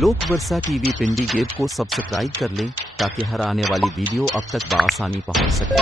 लोक वर्षा टीवी पिंडी गेब को सब्सक्राइब कर लें ताकि हर आने वाली वीडियो अब तक बआसानी पहुंच सके।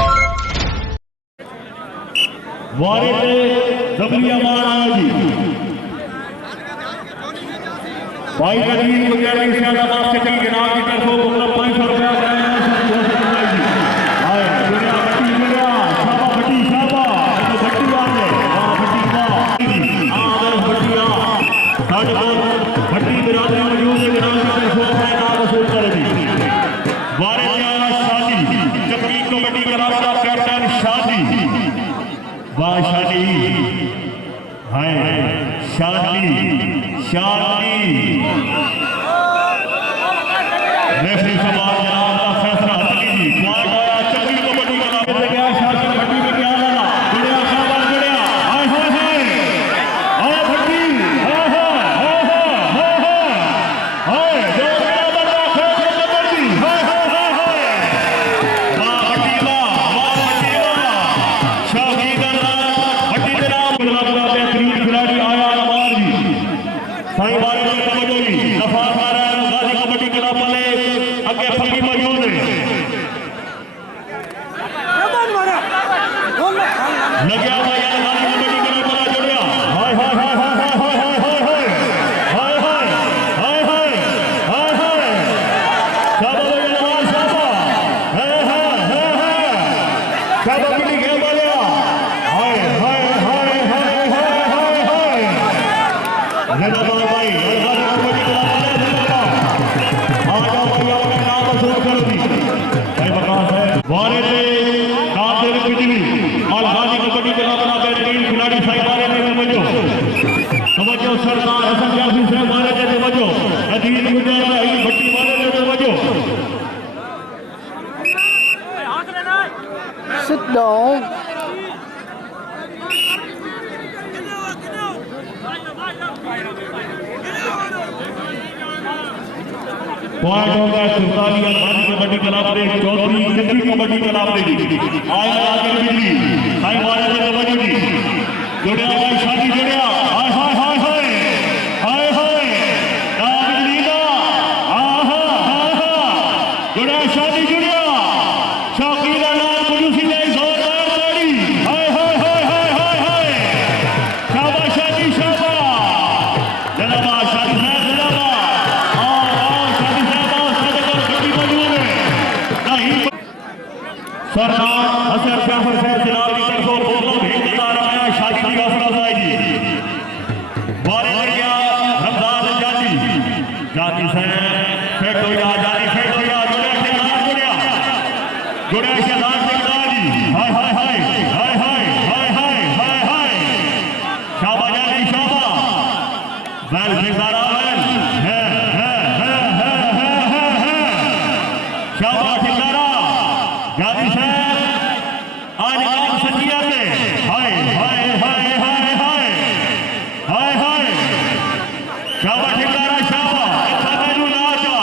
Sit down. पॉइंट होगा 44 कबड्डी क्लब ने चौधरी चक्री कबड्डी क्लब ने आया आगे बिजली हाई मारे ने कबड्डी दी जोड़िया भाई शादी जोड़िया हाय हाय हाय हाय हाय हाय ना बिजली ना आहा आहा जोड़िया शादी जोड़िया शौकीन नाम मुझुसी ने जोरदार ताड़ी हाय हाय हाय हाय हाय हाय शाबाश शादी शाबाश जनाब शादी है जनाब सरदार हसन जाफर साहब जनाब की तरफ से बोलना भेजता रहा है शादी की हौसला अफजाई जी बारे में क्या रमजान जाती जाती से फेट हो या जाती फेट हो या जोड़े के दान से जी हाय हाय हाय हाय हाय हाय हाय हाय हाय शाबा जाती शाबा वेल जिंदारा वेल है शाबा जिंदारा जाती से आज काम सचिया से हाय हाय हाय हाय हाय हाय हाय शाबा ठिकाना शाबा सबनु नाचा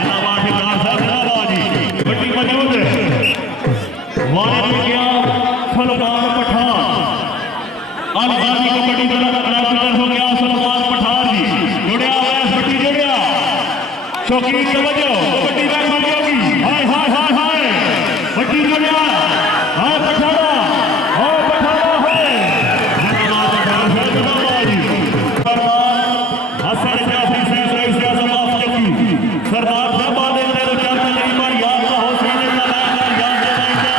जनाब ठिकाना साहब जी बड़ी मौजूद है वाले में क्या सलमान पठान अलगाजी कबड्डी क्लब हो गया सलमान पठान जी जुड़िया वैस बड़ी जुड़िया शौकीन तवज्जो कबड्डी बैग बन गई हाय हाय हाय हाय बड़ी जुड़िया हाय पठाना है जनाब हसन जाफरी साहब रईस आज़म ऑफ चक्की सरदार साहब ने तेरे चाचा कई बार याद का हौसला ने लगाया याद लगाएगा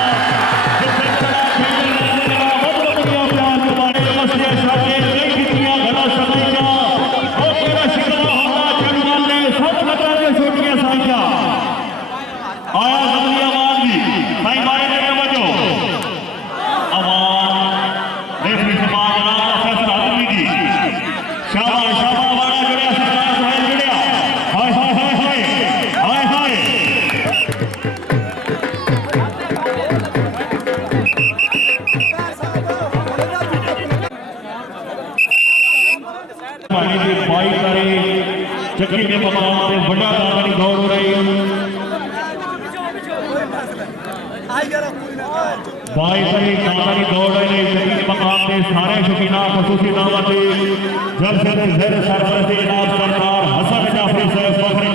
जिससे चला खेलने मतलब दुनिया प्यार के बारे में मसले साथे कई कितनियां घना समझा और तेरा शिकवा होना चंगल ने सब लगा के छोटियां साइया आया जमली आवाज भी भाई मारे ने तवज्जो आवाज रेफरी समाज जनाब का फैसला आदमी जी शाबाश शाबाश वाला जुड़िया सरदार साहब जुड़िया हाय हाय हाय हाय हाय हाय पानी की बाई करे चक्की के मकाम से बड़ा दानी दौड़ हो रही बाई करे दानी दौड़ रही चक्की के मकाम से सारे शकीना खसूसी दावत जब से सरपरस्ती जनाब सरदार हसन जाफरी साहब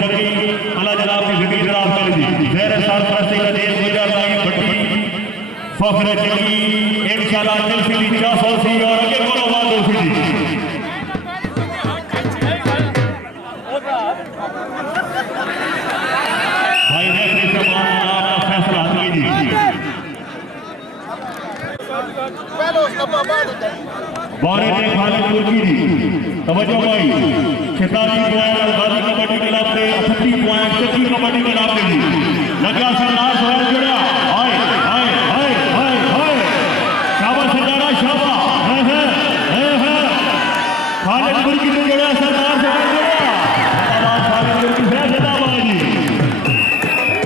मेरे चली इंशाल्लाह दिल सिटी 400 सी और आगे बोलो बात 2 सिटी भाई रेफरी साहब आपका फैसला कीजिए बारे में खालिद कुर्की तवज्जो भाई 46 पॉइंट गाजी कबड्डी क्लब से 38 पॉइंट सची कबड्डी क्लब से लगा सरदार सोहेल